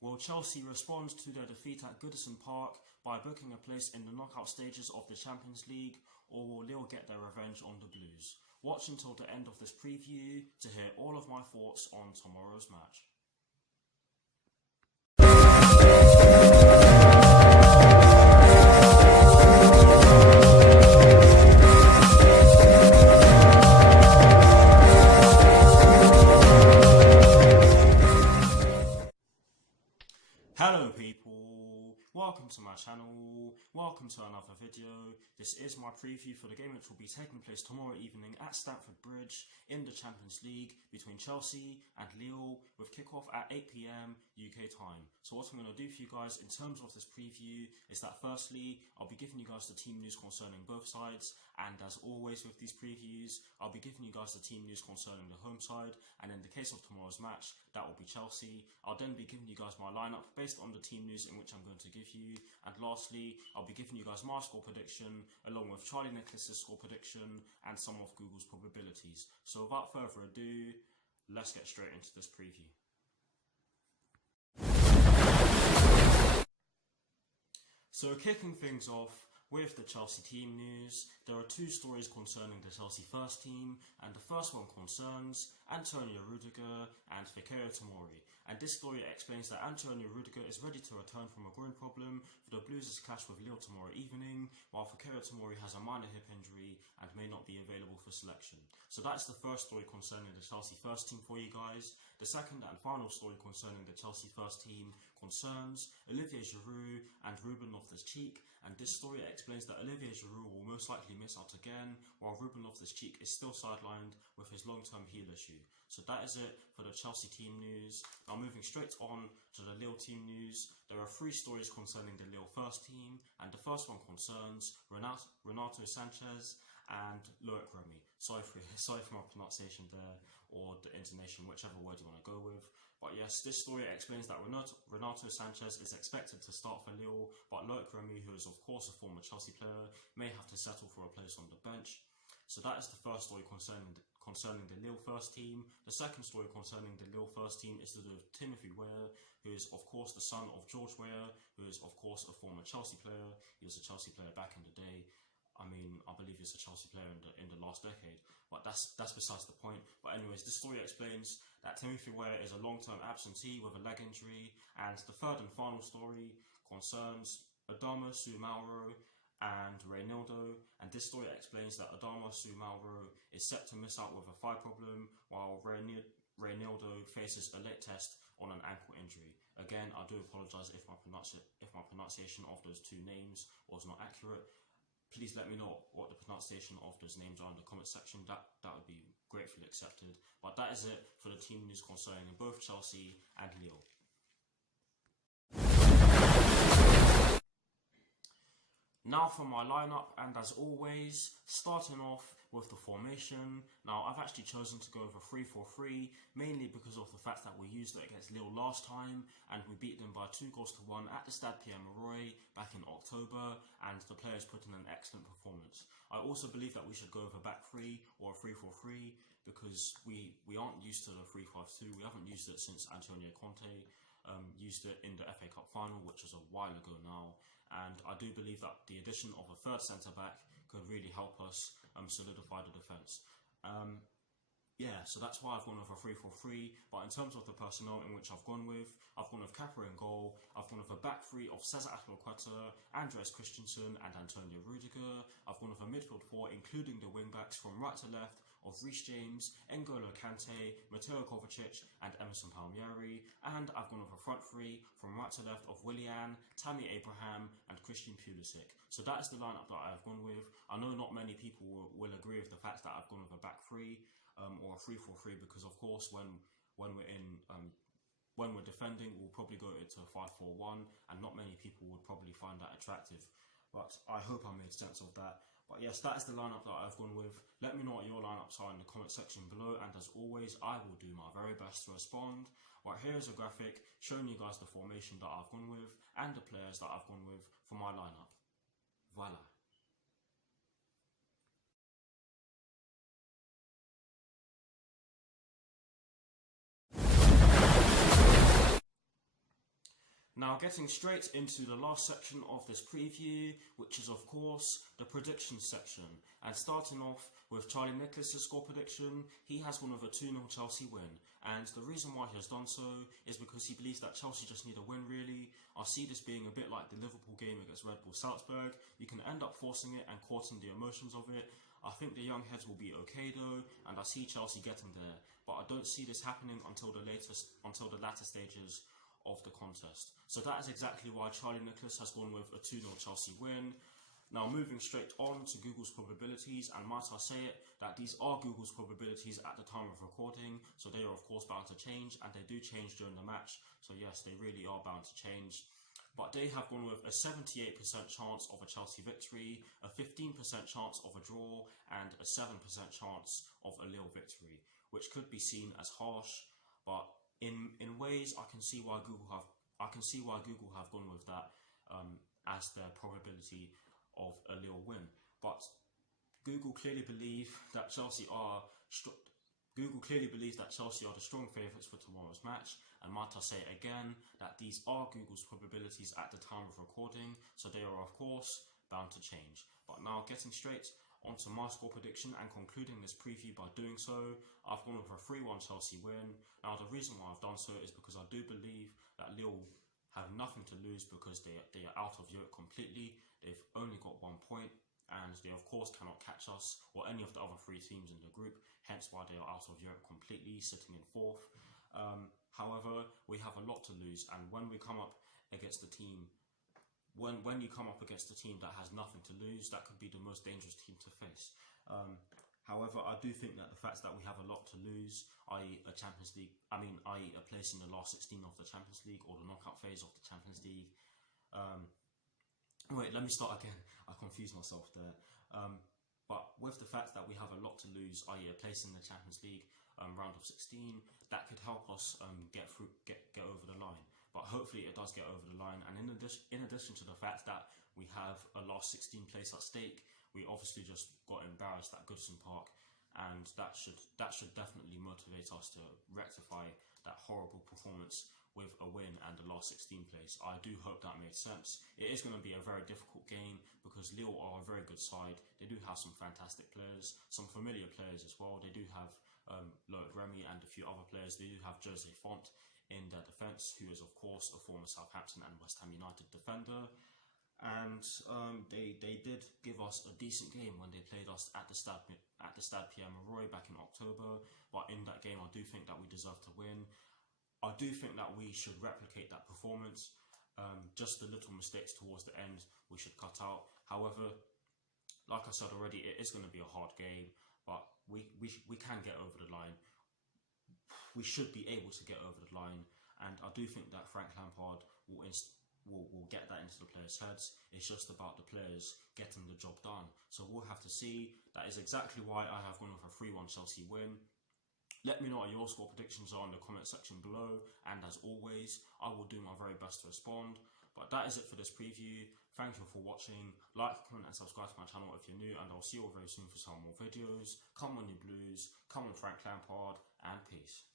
Will Chelsea respond to their defeat at Goodison Park by booking a place in the knockout stages of the Champions League, or will Lille get their revenge on the Blues? Watch until the end of this preview to hear all of my thoughts on tomorrow's match. Hello people, welcome to my channel, welcome to another video. This is my preview for the game which will be taking place tomorrow evening at Stamford Bridge in the Champions League between Chelsea and Lille, with kickoff at 8 PM UK time. So what I'm going to do for you guys in terms of this preview is that firstly, I'll be giving you guys the team news concerning both sides, and as always with these previews, I'll be giving you guys the team news concerning the home side, and in the case of tomorrow's match, that will be Chelsea. I'll then be giving you guys my lineup based on the team news in which I'm going to give you, and lastly, I'll be giving you guys my score prediction along with Charlie Nicholas's score prediction and some of Google's probabilities. So without further ado, let's get straight into this preview. So kicking things off with the Chelsea team news, there are two stories concerning the Chelsea first team, and the first one concerns Antonio Rudiger and Fikayo Tomori. And this story explains that Antonio Rudiger is ready to return from a groin problem for the Blues' clash with Lille tomorrow evening, while Fikayo Tomori has a minor hip injury and may not be available for selection. So that's the first story concerning the Chelsea first team for you guys. The second and final story concerning the Chelsea first team concerns Olivier Giroud and Ruben Loftus-Cheek, and this story explains that Olivier Giroud will most likely miss out again, while Ruben Loftus-Cheek is still sidelined with his long-term heel issue. So that is it for the Chelsea team news. Now moving straight on to the Lille team news, there are three stories concerning the Lille first team, and the first one concerns Renato Sanchez and Loic Remy. Sorry for my pronunciation there, or the intonation, whichever word you want to go with. But yes, this story explains that Renato Sanchez is expected to start for Lille, but Loic Remy, who is of course a former Chelsea player, may have to settle for a place on the bench. So that is the first story concerning the Lille first team. The second story concerning the Lille first team is to do with Timothy Weah, who is of course the son of George Weah, who is of course a former Chelsea player. He was a Chelsea player back in the day. I mean, I believe he's a Chelsea player in the last decade, but that's besides the point. But anyways, this story explains that Timothy Weah is a long-term absentee with a leg injury, and the third and final story concerns Adama Soumaoro and Reinildo, and this story explains that Adama Soumaoro is set to miss out with a thigh problem, while Reinildo faces a late test on an ankle injury. Again, I do apologise if my pronunciation of those two names was not accurate. Please let me know what the pronunciation of those names are in the comment section. That would be gratefully accepted. But that is it for the team news concerning both Chelsea and Lille. Now for my lineup, and as always, starting off with the formation. Now I've actually chosen to go with a 3-4-3, mainly because of the fact that we used it against Lille last time, and we beat them by 2-1 at the Stade Pierre-Mauroy back in October, and the players put in an excellent performance. I also believe that we should go with a back 3 or a 3-4-3, because we aren't used to the 3-5-2. We haven't used it since Antonio Conte used it in the FA Cup final, which was a while ago now. And I do believe that the addition of a third centre-back could really help us solidify the defence. Yeah, so that's why I've gone with a 3-4-3. But in terms of the personnel in which I've gone with Kepa in goal. I've gone with a back 3 of Cesar Azpilicueta, Andreas Christensen and Antonio Rudiger. I've gone with a midfield 4, including the wing-backs from right to left of Reece James, N'Golo Kante, Mateo Kovacic and Emerson Palmieri, and I've gone with a front 3 from right to left of Willian, Tammy Abraham and Christian Pulisic. So that is the lineup that I've gone with. I know not many people will agree with the fact that I've gone with a back 3 or a 3-4-3, because of course when we're defending, we'll probably go into a 5-4-1, and not many people would probably find that attractive. But I hope I made sense of that. But yes, that is the lineup that I've gone with. Let me know what your lineups are in the comment section below, and as always, I will do my very best to respond. Right, here is a graphic showing you guys the formation that I've gone with and the players that I've gone with for my lineup. Voila. Now getting straight into the last section of this preview, which is of course the predictions section. And starting off with Charlie Nicholas' score prediction, he has gone with a 2-0 Chelsea win. And the reason why he has done so is because he believes that Chelsea just need a win really. I see this being a bit like the Liverpool game against Red Bull Salzburg. You can end up forcing it and caught in the emotions of it. I think the young heads will be okay though, and I see Chelsea getting there. But I don't see this happening until the latter stages of the contest. So that is exactly why Charlie Nicholas has gone with a 2-0 Chelsea win. Now moving straight on to Google's probabilities, and might I say it, that these are Google's probabilities at the time of recording, so they are of course bound to change, and they do change during the match, so yes, they really are bound to change. But they have gone with a 78% chance of a Chelsea victory, a 15% chance of a draw, and a 7% chance of a Lille victory, which could be seen as harsh, but in ways I can see why Google have gone with that as their probability of a Lille win. But Google clearly believe that Chelsea are the strong favourites for tomorrow's match, and might I say again that these are Google's probabilities at the time of recording, so they are of course bound to change. But now getting straight onto my score prediction and concluding this preview by doing so, I've gone with a 3-1 Chelsea win. Now the reason why I've done so is because I do believe that Lille have nothing to lose because they are out of Europe completely. They've only got 1 point, and they of course cannot catch us or any of the other 3 teams in the group, hence why they are out of Europe completely, sitting in 4th. However, we have a lot to lose, and when we come up against a team when you come up against a team that has nothing to lose, that could be the most dangerous team to face. However, I do think that the fact that we have a lot to lose, i.e. a place in the last 16 of the Champions League or the knockout phase of the Champions League. Wait, let me start again. I confused myself there. But with the fact that we have a lot to lose, i.e. a place in the Champions League round of 16, that could help us get over the line. But hopefully it does get over the line. And in addition to the fact that we have a last 16 place at stake, we obviously just got embarrassed at Goodison Park, and that should definitely motivate us to rectify that horrible performance with a win and the last 16 place. I do hope that made sense. It is going to be a very difficult game because Lille are a very good side. They do have some fantastic players, some familiar players as well. They do have Loic Remy and a few other players. They do have Jose Font in their defence, who is of course a former Southampton and West Ham United defender. And they did give us a decent game when they played us at the Stade Pierre Mauroy back in October. But in that game, I do think that we deserve to win. I do think that we should replicate that performance. Just the little mistakes towards the end we should cut out. However, like I said already, it is going to be a hard game, but we can get over the line. We should be able to get over the line, and I do think that Frank Lampard will get that into the players' heads. It's just about the players getting the job done. So we'll have to see. That is exactly why I have gone with a 3-1 Chelsea win. Let me know what your score predictions are in the comment section below, and as always, I will do my very best to respond. But that is it for this preview. Thank you for watching. Like, comment and subscribe to my channel if you're new, and I'll see you all very soon for some more videos. Come on you Blues, come on Frank Lampard, and peace.